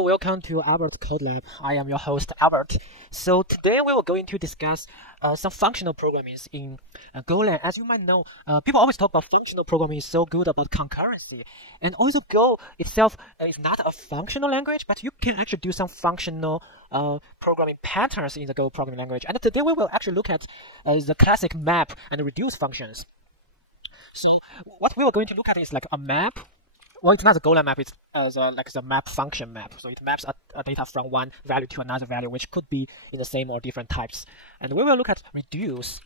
Hello, welcome to Albert Code Lab. I am your host, Albert. So today we will going to discuss some functional programming in Golang. As you might know, people always talk about functional programming is so good about concurrency. And also Go itself is not a functional language, but you can actually do some functional programming patterns in the Go programming language. And today we will actually look at the classic map and reduce functions. So what we are going to look at is like a map. Well, it's not a Golang map, it's like the map function map. So it maps a data from one value to another value, which could be in the same or different types. And we will look at reduce,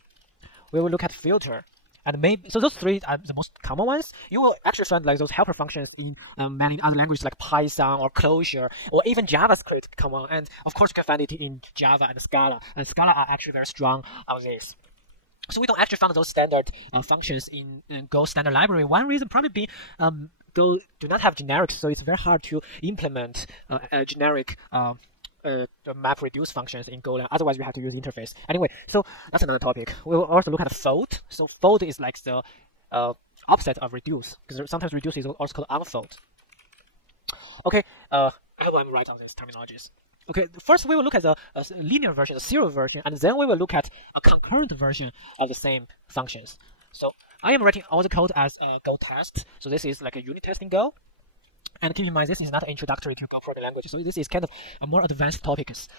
we will look at filter, and maybe, so those three are the most common ones. You will actually find like those helper functions in many other languages like Python or Clojure or even JavaScript come on. And of course, you can find it in Java and Scala. And Scala are actually very strong on this. So we don't actually find those standard functions in Go standard library. One reason probably be Go do not have generics, so it's very hard to implement generic map reduce functions in Golang. Otherwise, we have to use interface. Anyway, so that's another topic. We will also look at fold. So fold is like the opposite of reduce, because sometimes reduce is also called unfold. Okay, I hope I'm right on these terminologies. Okay, first we will look at the linear version, the serial version, and then we will look at a concurrent version of the same functions. So I am writing all the code as a Go test. So this is like a unit test in Go. And keep in mind, this is not introductory to Go programming language. So this is kind of a more advanced topics.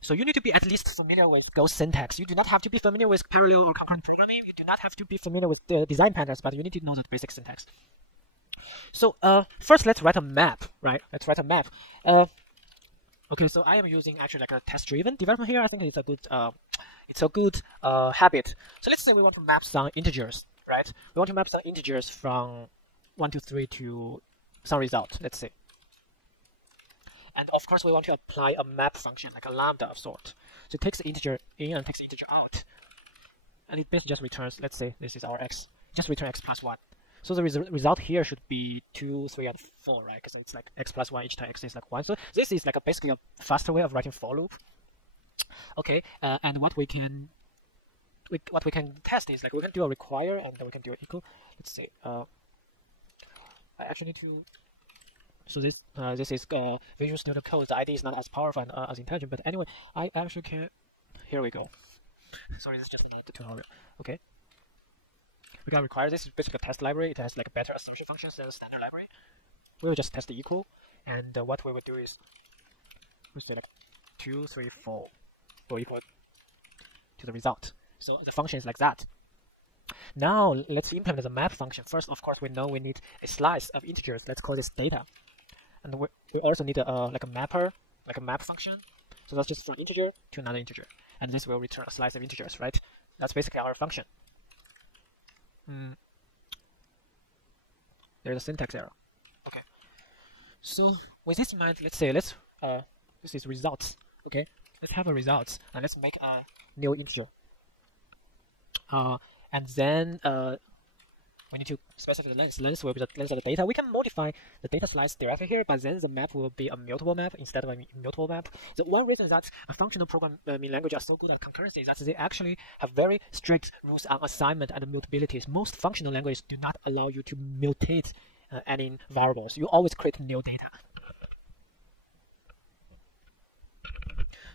So you need to be at least familiar with Go syntax. You do not have to be familiar with parallel or concurrent programming. You do not have to be familiar with the design patterns, but you need to know the basic syntax. So first, let's write a map, right? Let's write a map. Okay, so I am using actually like a test-driven development here. I think it's a good habit. So let's say we want to map some integers, right? We want to map some integers from 1 to 3 to some result, let's say. And of course, we want to apply a map function, like a lambda of sort. So it takes the integer in and takes the integer out. And it basically just returns, let's say this is our x, just return x plus 1. So the result here should be 2, 3, and 4, right? Because it's like x plus 1, each time x is like 1. So this is like basically a faster way of writing for loop. Okay, and what we can test is like we can do a require and then we can do an equal. Let's say I actually need to. So this is Visual Studio Code. The ID is not as powerful and as intelligent, but anyway, I actually can. Here we go. Sorry, this is just another tutorial. Okay. We can require this is basically a test library. It has like better assertion functions than the standard library. We will just test the equal, and what we will do is we say like 2, 3, 4 will equal to the result. So the function is like that. Now let's implement the map function. First, of course, we know we need a slice of integers. Let's call this data, and we also need like a mapper, like a map function. So that's just from integer to another integer, and this will return a slice of integers, right? That's basically our function. There's a syntax error. Okay. So with this in mind, let's say this is results. Okay. Let's have a results and let's make a new integer. And then we need to specify the length. Length will be the length of the data. We can modify the data slice directly here, but then the map will be a mutable map instead of a immutable map. The one reason that a functional programming language are so good at concurrency is that they actually have very strict rules on assignment and mutabilities. Most functional languages do not allow you to mutate any variables. You always create new data.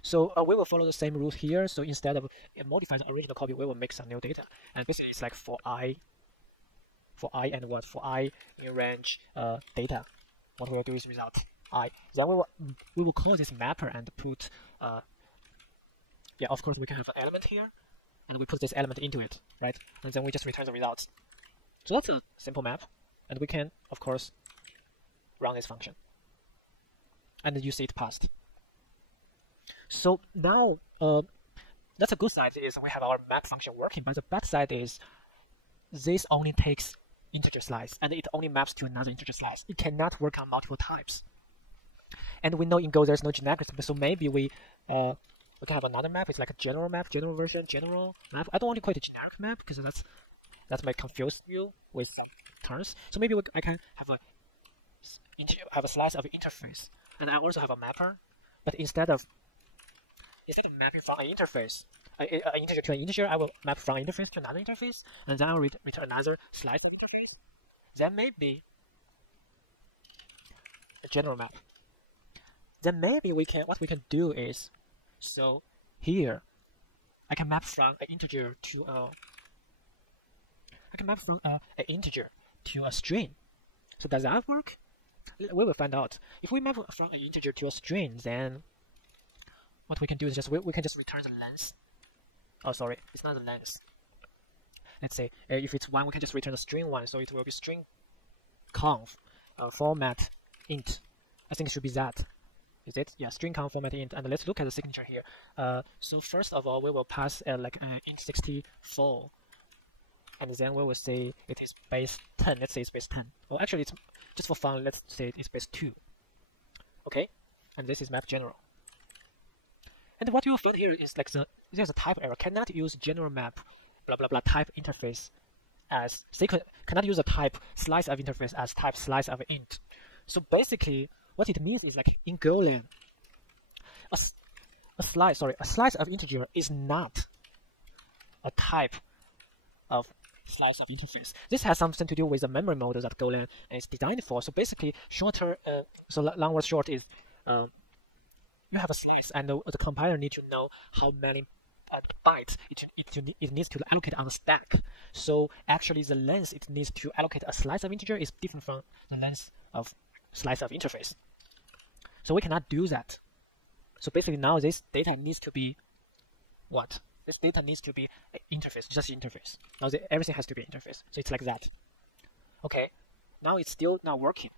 So we will follow the same rules here. So instead of modifying the original copy, we will make some new data. And basically, it's like for i and what? For I in range data. What we will do is result I. Then we will call this mapper and put yeah, of course we can have an element here, and we put this element into it, right? And then we just return the results. So that's a simple map, and we can of course run this function, and you see it passed. So now that's a good side is we have our map function working, but the bad side is this only takes integer slice, and it only maps to another integer slice. It cannot work on multiple types. And we know in Go there's no generic, so maybe we can have another map. It's like a general map, general version, general map. I don't want to call it a generic map because that might confuse you with some terms. So maybe I can have a slice of interface, and I also have a mapper, but instead of mapping from an interface, an integer to an integer, I will map from an interface to another interface, and then I will return another slice of interface. That may be a general map. then maybe what we can do is, so here I can map from an integer to a string. So does that work? We will find out. If we map from an integer to a string, then what we can do is just we can just return the length. Oh, sorry, it's not the length. Let's say if it's 1, we can just return the string 1, so it will be string conf format int. I think it should be that. Is it? Yeah, string conf format int. And let's look at the signature here. So first of all, we will pass like int 64, and then we will say it is base 10. Let's say it's base 10. Well, actually, it's just for fun. Let's say it's base 2. Okay, and this is map general. And what you will find here is like there's a type error. Cannot use general map blah blah blah type interface as cannot use a type slice of interface as type slice of int. So basically, what it means is like in Golang, a slice of integer is not a type of slice of interface. This has something to do with the memory model that Golang is designed for. So basically, long word short is you have a slice, and the compiler needs to know how many bytes it needs to allocate on the stack. So actually, the length it needs to allocate a slice of integer is different from the length of slice of interface. So we cannot do that. So basically, now this data needs to be what? This data needs to be interface, just interface. Now everything has to be interface. So it's like that. Okay. Now it's still not working.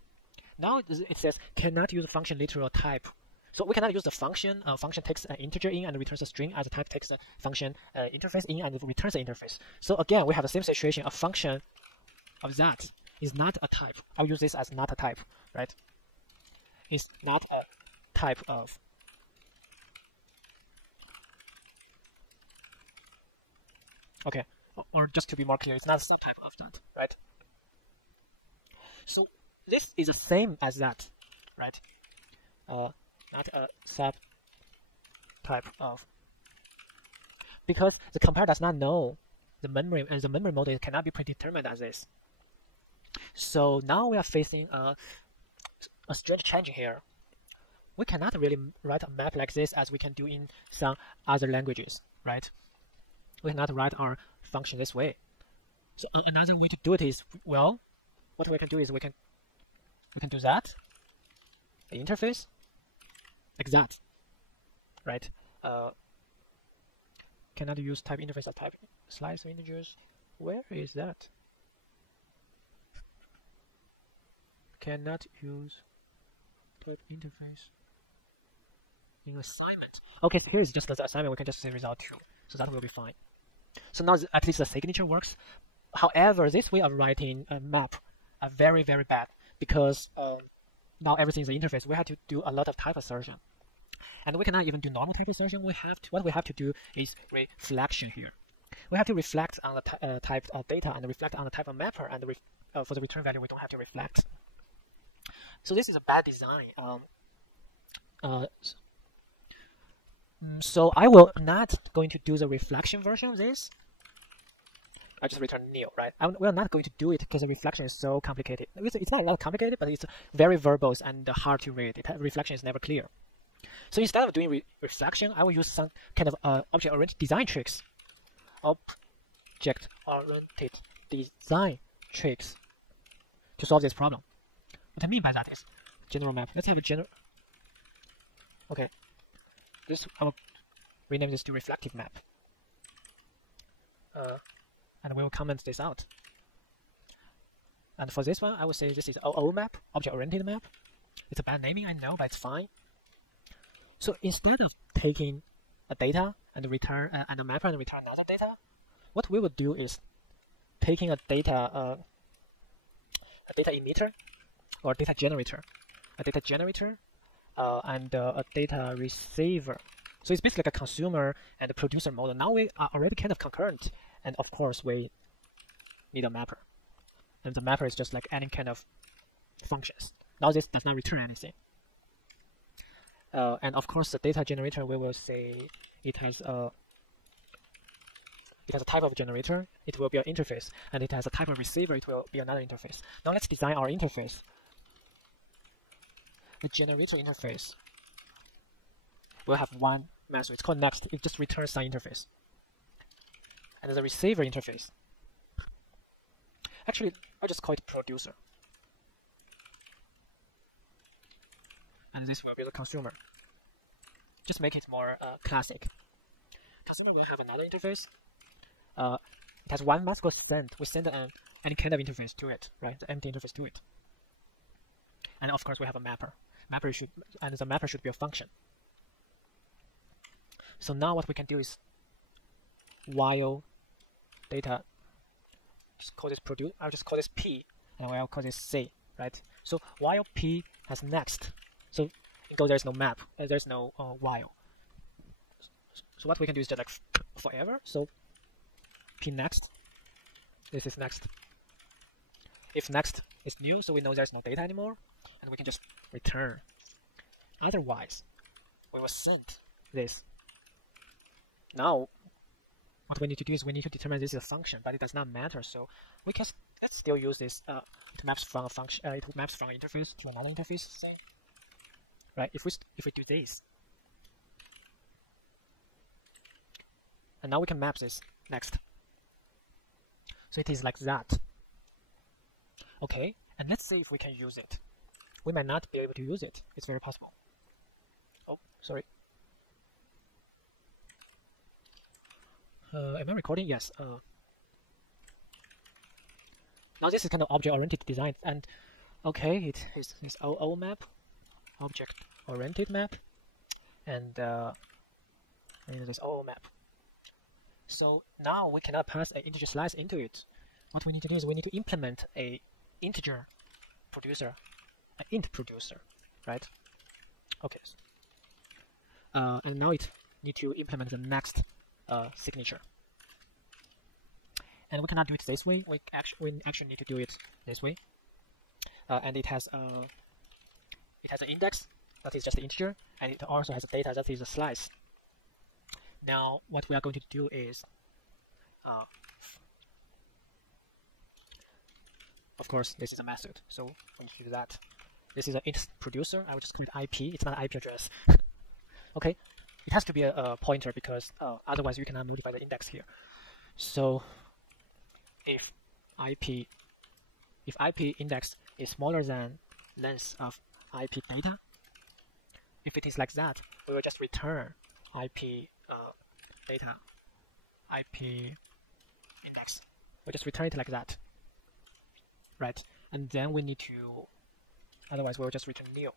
Now it says cannot use function literal type. So we cannot use the function. Function takes an integer in and returns a string, as a type takes a function interface in and returns the interface. So again, we have the same situation. A function of that is not a type. I'll use this as not a type, right? It's not a type of. Okay, or just to be more clear, it's not a subtype of that, right? So this is the same as that, right? Not a subtype of, because the compiler does not know the memory, and the memory model cannot be predetermined as this. So now we are facing a strange change here. We cannot really write a map like this as we can do in some other languages, right? We cannot write our function this way. So another way to do it is, well, what we can do is we can do that, the interface, like that, right? Cannot use type interface or type slice of integers. Where is that? Cannot use type interface in assignment. Okay, so here is just the assignment. We can just say result 2, so that will be fine. So now at least the signature works. However, this way of writing a map are very, very bad, because now everything is the interface. We have to do a lot of type assertion, and we cannot even do normal type assertion. What we have to do is reflection here. We have to reflect on the type of data and reflect on the type of mapper, and for the return value we don't have to reflect. So this is a bad design. So I will not going to do the reflection version of this. I just return nil, right? We're not going to do it because the reflection is so complicated. It's not a lot complicated, but it's very verbose and hard to read. Reflection is never clear. So instead of doing reflection, I will use some kind of object-oriented design tricks. Object-oriented design tricks to solve this problem. What I mean by that is general map. Let's have a general. Okay. I will rename this to reflective map. And we will comment this out. And for this one, I will say this is OO map, object-oriented map. It's a bad naming, I know, but it's fine. So instead of taking a data and return and a mapper and return another data, what we will do is taking a data emitter or data generator, and a data receiver. So it's basically like a consumer and a producer model. Now we are already kind of concurrent, and of course we need a mapper. And the mapper is just like any kind of functions. Now this does not return anything. And of course the data generator, we will say it has a type of generator, it will be an interface, and it has a type of receiver, it will be another interface. Now let's design our interface. The generator interface we'll have one method. It's called next. It just returns some interface. And the receiver interface. Actually, I'll just call it producer. And this will be the consumer. Just make it more classic. Consumer will have another interface. It has one method called send. We send any kind of interface to it, right? The empty interface to it. And of course, we have a mapper. The mapper should be a function. So now what we can do is while data, just call this produce. I'll just call this P, and I'll call this C, right? So while P has next, so go there's no map, there's no while. So what we can do is just like forever. So P next, this is next. If next is new, so we know there's no data anymore, and we can just return. Otherwise, we will send this. Now, what we need to do is we need to determine this is a function, but it does not matter. So we can let's still use this. It maps from a function. It maps from an interface to another interface. Say, right? If we do this, and now we can map this next. So it is like that. Okay, and let's see if we can use it. We might not be able to use it. It's very possible. Oh, sorry. Am I recording? Yes. Now this is kind of object-oriented design, and okay, it is this OO map, object-oriented map, and this OO map. So now we cannot pass an integer slice into it. What we need to do is we need to implement a integer producer, an int producer, right? Okay. And now it need to implement the next signature. And we cannot do it this way. We actually need to do it this way. And it has an index that is just an integer, and it also has a data that is a slice. Now what we are going to do is, of course, this is a method, so we need to do that. This is an int producer. I will just call it IP. It's not an IP address. Okay, it has to be a pointer because otherwise you cannot modify the index here. So if IP index is smaller than length of IP data, if it is like that, we will just return IP data, IP index. We'll just return it like that, right? And then we need to, otherwise we'll just return nil.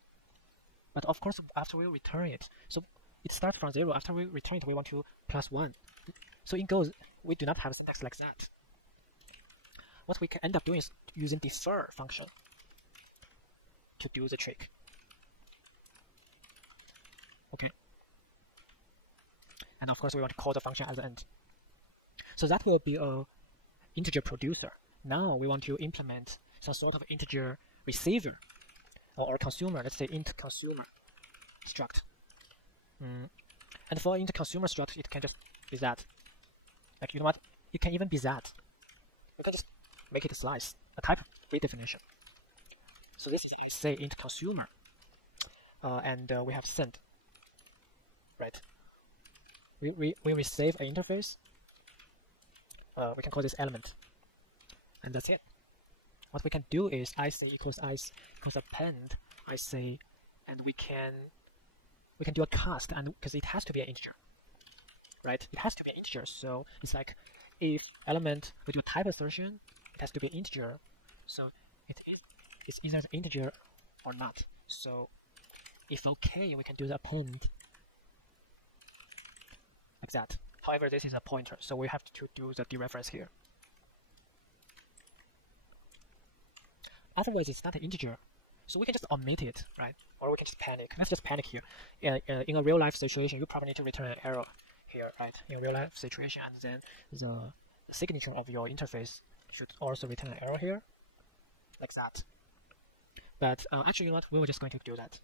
But of course, after we return it, so it starts from 0. After we return it, we want to plus 1. So in Go, we do not have syntax like that. What we can end up doing is using defer function to do the trick. Okay. And of course, we want to call the function at the end. So that will be a integer producer. Now we want to implement some sort of integer receiver or consumer. Let's say int consumer struct. And for int consumer struct, it can just be that. Like, you know what? It can even be that. You can just make it a slice, a type redefinition. So this is say int consumer, and we have send. Right. We receive an interface. We can call this element, and that's it. What we can do is ic equals append ic, and we can do a cast, and because it has to be an integer, right? It has to be an integer. So it's like if element we do a type assertion, it has to be an integer. So it's either an integer or not. So if okay, we can do the append like that. However, this is a pointer, so we have to do the dereference here. Otherwise, it's not an integer, so we can just omit it, right? Or we can just panic. Let's just panic here. In a real life situation, you probably need to return an error here, right? In a real life situation, and then the signature of your interface should also return an error here, like that. But actually, you know what? We were just going to do that.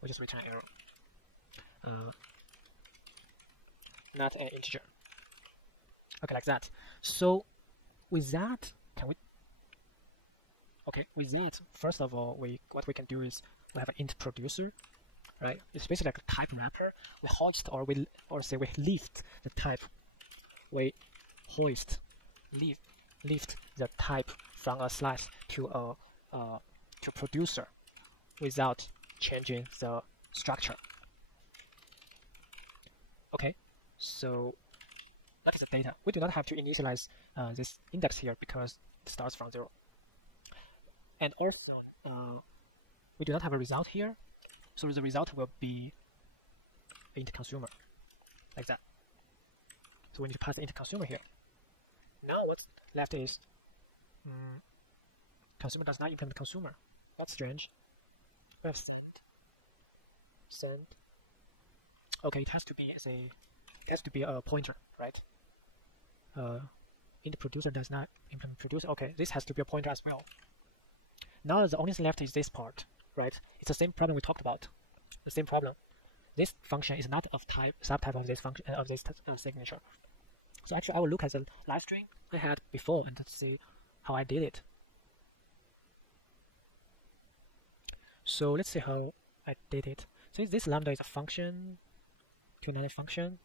We'll just return an error. Not an integer. Okay, like that. So with that, can we? Okay, with that, first of all, what we can do is we have an int producer, right? It's basically like a type wrapper. We hoist or we lift the type. We lift the type from a slice to to producer without changing the structure. Okay, so that is the data. We do not have to initialize this index here because it starts from 0. And also, we do not have a result here, so the result will be int consumer, like that. So we need to pass int consumer here. Now what's left is consumer does not implement consumer. That's strange. We have send. Okay, it has to be a pointer, right? Int producer does not implement producer. Okay, this has to be a pointer as well. Now the only thing left is this part, right? It's the same problem we talked about. The same problem. This function is not of subtype of this function of this signature. So actually, I will look at the live string I had before and see how I did it. So let's see how I did it. So this lambda is a function, 299 function.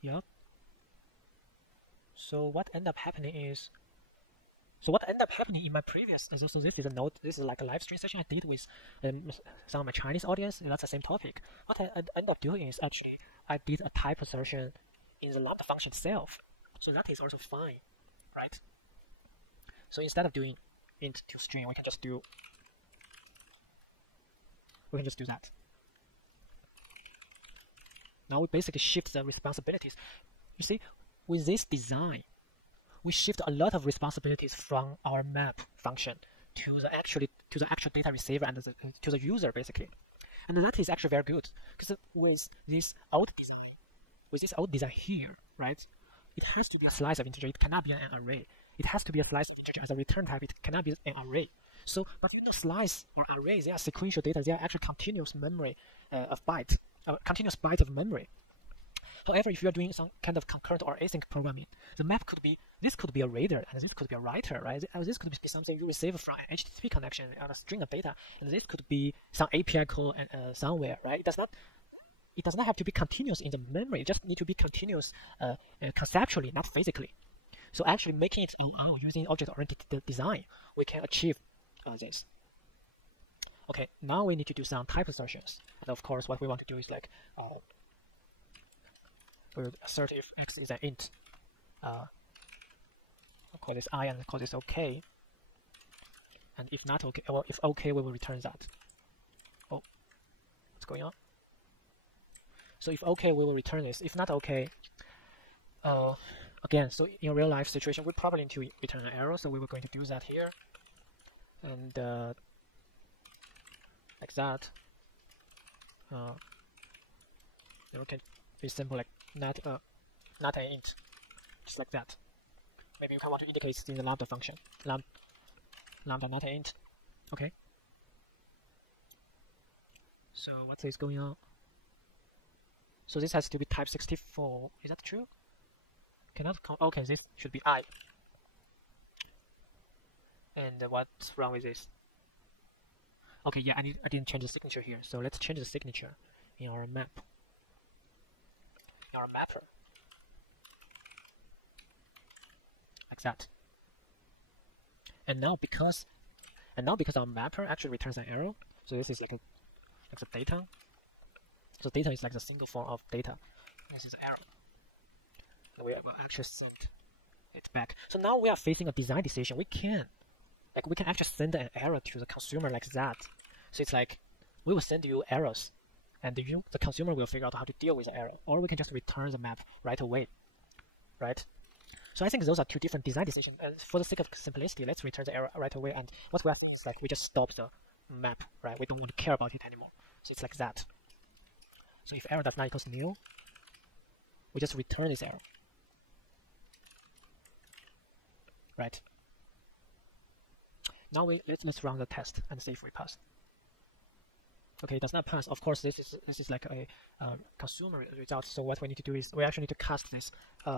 Yep. So what ended up happening in my previous, so this is a note, this is like a live stream session I did with some of my Chinese audience, and that's the same topic. What I ended up doing is actually I did a type assertion in the lambda function itself. So that is also fine, right? So instead of doing int to string, we can just do that. Now we basically shift the responsibilities. You see, with this design, we shift a lot of responsibilities from our map function to the actual data receiver and to the user basically. And that is actually very good because with this old design here, right? It has to be a slice of integer. It cannot be an array. It has to be a slice of integer as a return type. It cannot be an array. So, but you know, slice or array, they are sequential data. They are actually continuous memory of byte, continuous byte of memory. However, if you are doing some kind of concurrent or async programming, the map could be, this could be a reader, and this could be a writer, right? This could be something you receive from an HTTP connection on a string of data, and this could be some API call somewhere, right? It does not have to be continuous in the memory. It just need to be continuous conceptually, not physically. So actually making it using object-oriented design, we can achieve this. Okay, now we need to do some type assertions. And of course, what we want to do is like, we'll assert if x is an int. I'll call this I and I'll call this OK. And if not OK, well, if OK, we will return that. Oh, what's going on? So if OK, we will return this. If not OK, again, so in a real life situation, we probably need to return an error. So we were going to do that here. And like that. Then we can be simple like not an int, just like that. Maybe you can want to indicate in the lambda function, lambda not an int. Okay. So what is going on? So this has to be type 64. Is that true? Cannot count. Okay, this should be I. And what's wrong with this? Okay, yeah, I didn't change the signature here. So let's change the signature in our map. In our mapper. Like that. And now because our mapper actually returns an error, so this is like the data. So data is like the single form of data. This is error. And we will actually send it back. So now we are facing a design decision. We can actually send an error to the consumer like that. So it's like we will send you errors, and the consumer will figure out how to deal with the error, or we can just return the map right away, right? So I think those are two different design decisions. For the sake of simplicity, let's return the error right away. And what we have to do is like we just stop the map, right? We don't want to care about it anymore. So it's like that. So if error does not equals nil, we just return this error, right? Now let's run the test and see if we pass. Okay, it does not pass. Of course, this is like a consumer result. So what we need to do is we actually need to cast this.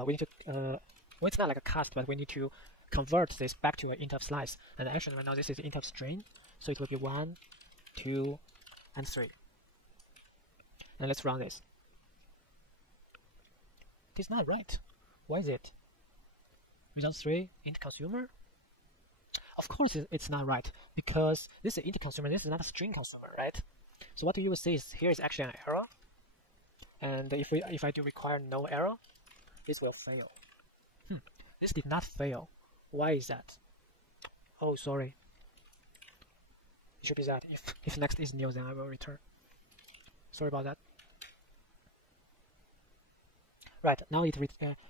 We need to well, it's not like a cast, but we need to convert this back to an int of slice. And actually, right now this is int of string, so it will be 1, 2, and 3. And let's run this. This is not right. Why is it? Result 3, int consumer. Of course it's not right, because this is int consumer, this is not a string consumer, right? So what you will see is here is actually an error. And if I do require no error, this will fail. This did not fail. Why is that? Oh, sorry. It should be that. If next is nil, then I will return. Sorry about that. Right, now it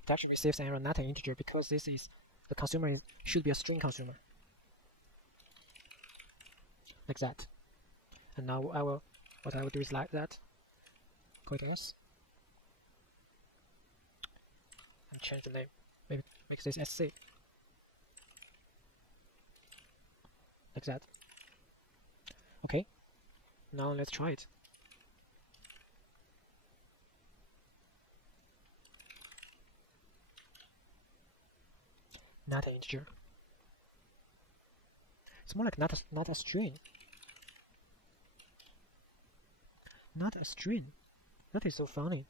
actually receives an error, not an integer, because this is the consumer should be a string consumer. Like that. And now what I will do is like that. Call it S. And change the name. Maybe make this SC. Like that. Okay. Now let's try it. Not an integer. It's more like not a string. Not a string. That is so funny.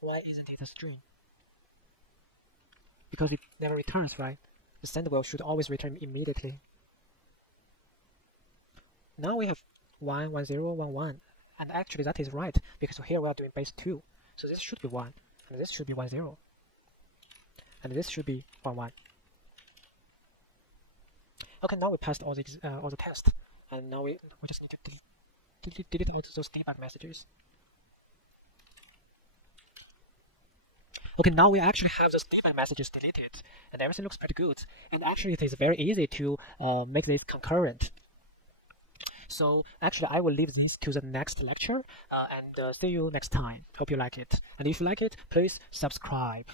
Why isn't it a string? Because it never returns, right? The send-wheel should always return immediately. Now we have 1, 1, 0, 1, 1. And actually that is right, because here we are doing base 2. So this should be 1, and this should be 1, 0. And this should be 1, 1. Okay, now we passed all the tests, and now we just need to delete all those debug messages. Okay, now we actually have those debug messages deleted, and everything looks pretty good. And actually, it is very easy to make this concurrent. So actually, I will leave this to the next lecture, and see you next time. Hope you like it. And if you like it, please subscribe.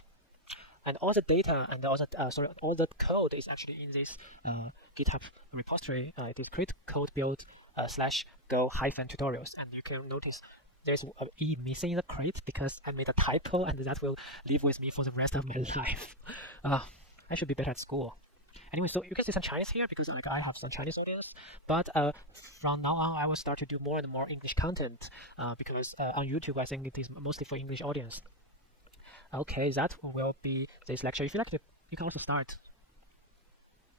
And all the data and all the code is actually in this GitHub repository. It is create code build /go-tutorials, and you can notice there's an E missing in the crate because I made a typo, and that will live with me for the rest of my life. I should be better at school. Anyway, so you can see some Chinese here because I have some Chinese audience, but from now on I will start to do more and more English content because on YouTube I think it is mostly for English audience. Okay, that will be this lecture. If you like it, you can also start